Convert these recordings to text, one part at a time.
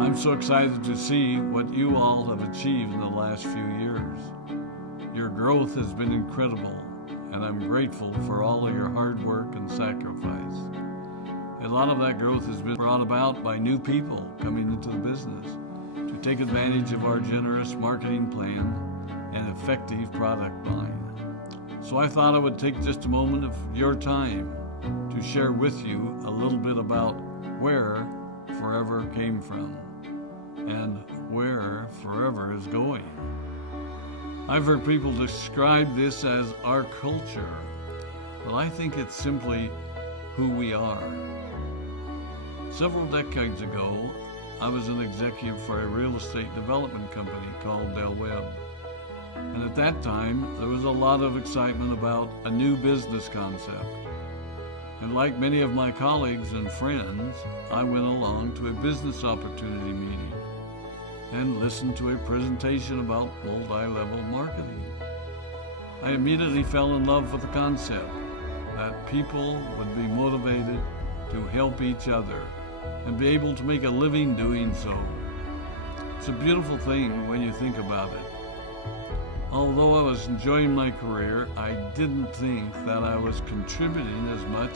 I'm so excited to see what you all have achieved in the last few years. Your growth has been incredible, and I'm grateful for all of your hard work and sacrifice. A lot of that growth has been brought about by new people coming into the business to take advantage of our generous marketing plan and effective product line. So I thought I would take just a moment of your time to share with you a little bit about where Forever came from and where Forever is going. I've heard people describe this as our culture, but I think it's simply who we are. Several decades ago, I was an executive for a real estate development company called Del Webb. And at that time, there was a lot of excitement about a new business concept. And like many of my colleagues and friends, I went along to a business opportunity meeting and listened to a presentation about multi-level marketing. I immediately fell in love with the concept that people would be motivated to help each other and be able to make a living doing so. It's a beautiful thing when you think about it. Although I was enjoying my career, I didn't think that I was contributing as much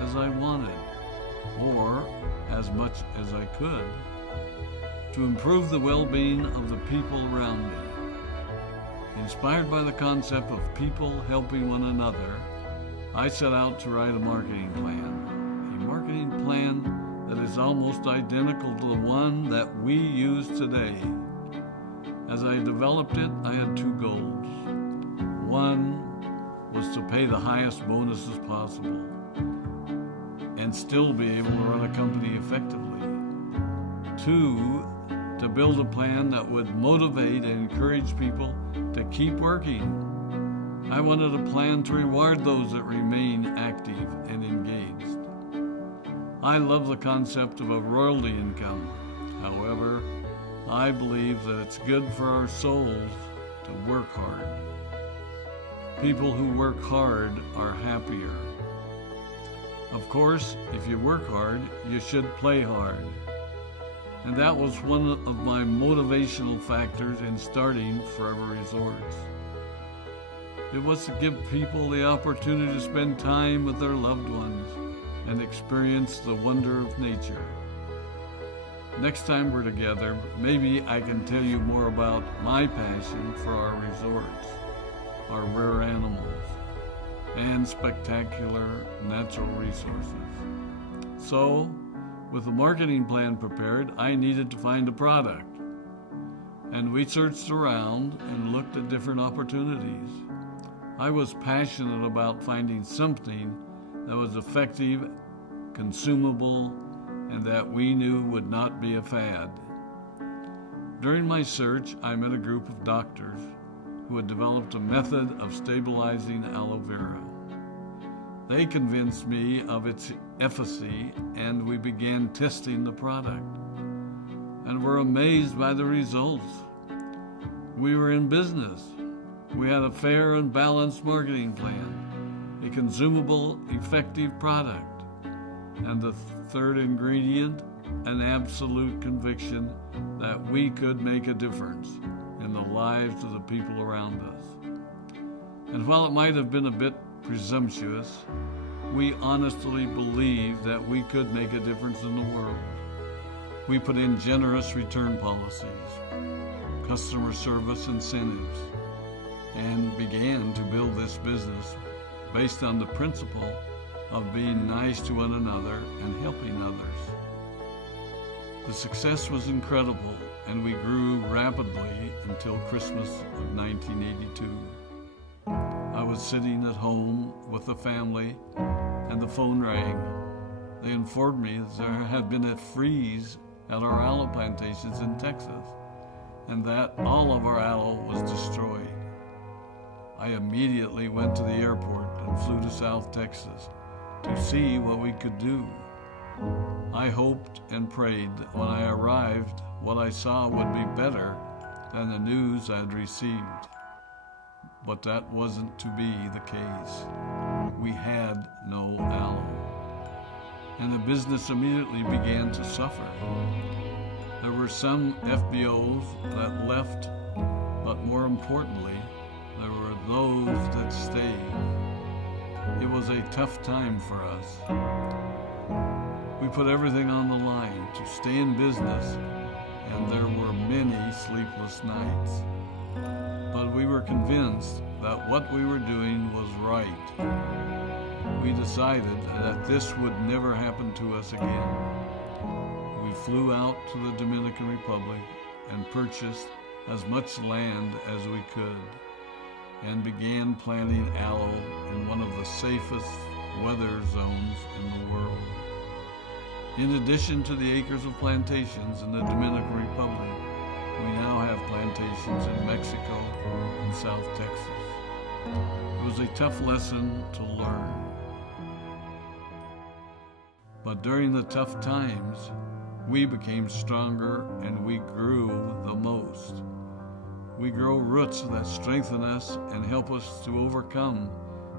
as I wanted, or as much as I could, to improve the well-being of the people around me. Inspired by the concept of people helping one another, I set out to write a marketing plan that is almost identical to the one that we use today. As I developed it, I had two goals. One was to pay the highest bonuses possible and still be able to run a company effectively. Two, to build a plan that would motivate and encourage people to keep working. I wanted a plan to reward those that remain active and engaged. I love the concept of a royalty income. However, I believe that it's good for our souls to work hard. People who work hard are happier. Of course, if you work hard, you should play hard. And that was one of my motivational factors in starting Forever Resorts. It was to give people the opportunity to spend time with their loved ones and experience the wonder of nature. Next time we're together, maybe I can tell you more about my passion for our resorts, our rare animals, and spectacular natural resources. So, with the marketing plan prepared, I needed to find a product. And we searched around and looked at different opportunities. I was passionate about finding something that was effective, consumable, and that we knew would not be a fad. During my search, I met a group of doctors who had developed a method of stabilizing aloe vera. They convinced me of its efficacy, and we began testing the product, and were amazed by the results. We were in business. We had a fair and balanced marketing plan, a consumable, effective product, and the third ingredient, an absolute conviction that we could make a difference in the lives of the people around us. And while it might have been a bit presumptuous, we honestly believed that we could make a difference in the world. We put in generous return policies, customer service incentives, and began to build this business based on the principle of being nice to one another and helping others. The success was incredible, and we grew rapidly until Christmas of 1982. I was sitting at home with the family, and the phone rang. They informed me that there had been a freeze at our aloe plantations in Texas, and that all of our aloe was destroyed. I immediately went to the airport and flew to South Texas to see what we could do. I hoped and prayed that when I arrived, what I saw would be better than the news I'd received. But that wasn't to be the case. We had no aloe, and the business immediately began to suffer. There were some FBOs that left, but more importantly, there were those that stayed. It was a tough time for us. We put everything on the line to stay in business, and there were many sleepless nights. But we were convinced that what we were doing was right. We decided that this would never happen to us again. We flew out to the Dominican Republic and purchased as much land as we could and began planting aloe in one of the safest weather zones in the world. In addition to the acres of plantations in the Dominican Republic, we now have plantations in Mexico and South Texas. It was a tough lesson to learn. But during the tough times, we became stronger and we grew the most. We grow roots that strengthen us and help us to overcome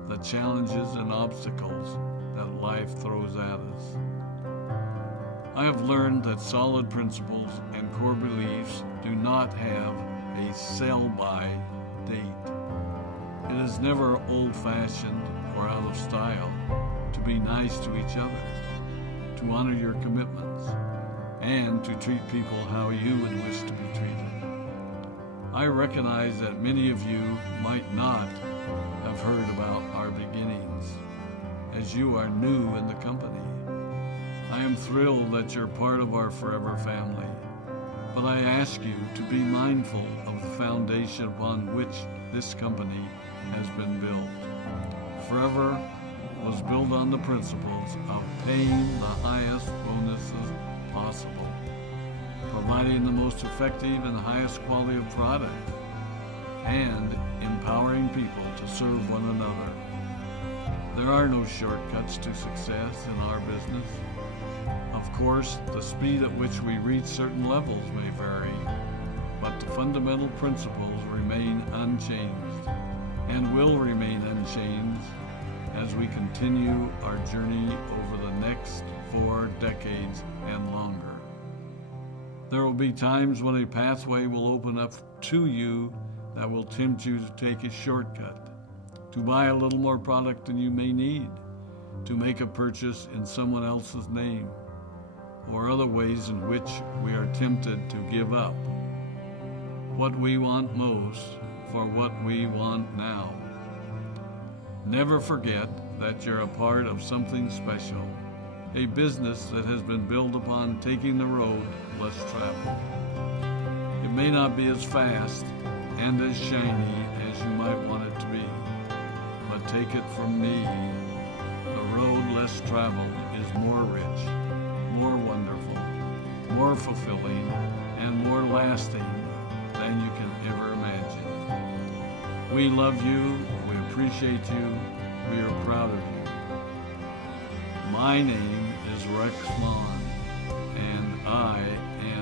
the challenges and obstacles that life throws at us. I have learned that solid principles and core beliefs do not have a sell-by date. It is never old-fashioned or out of style to be nice to each other, to honor your commitments, and to treat people how you would wish to be treated. I recognize that many of you might not have heard about our beginnings, as you are new in the company. I am thrilled that you're part of our forever family, but I ask you to be mindful of the foundation upon which this company has been built. Forever was built on the principles of paying the highest bonuses possible, providing the most effective and highest quality of product, and empowering people to serve one another. There are no shortcuts to success in our business. Of course, the speed at which we reach certain levels may vary, but the fundamental principles remain unchanged and will remain unchanged as we continue our journey over the next 4 decades and longer. There will be times when a pathway will open up to you that will tempt you to take a shortcut, to buy a little more product than you may need, to make a purchase in someone else's name, or other ways in which we are tempted to give up what we want most for what we want now. Never forget that you're a part of something special, a business that has been built upon taking the road less traveled. It may not be as fast and as shiny as you might want it to be, but take it from me, the road less traveled is more rich, more wonderful, more fulfilling, and more lasting than you can ever imagine. We love you, we appreciate you, we are proud of you. My name is Rex Maughan, and I am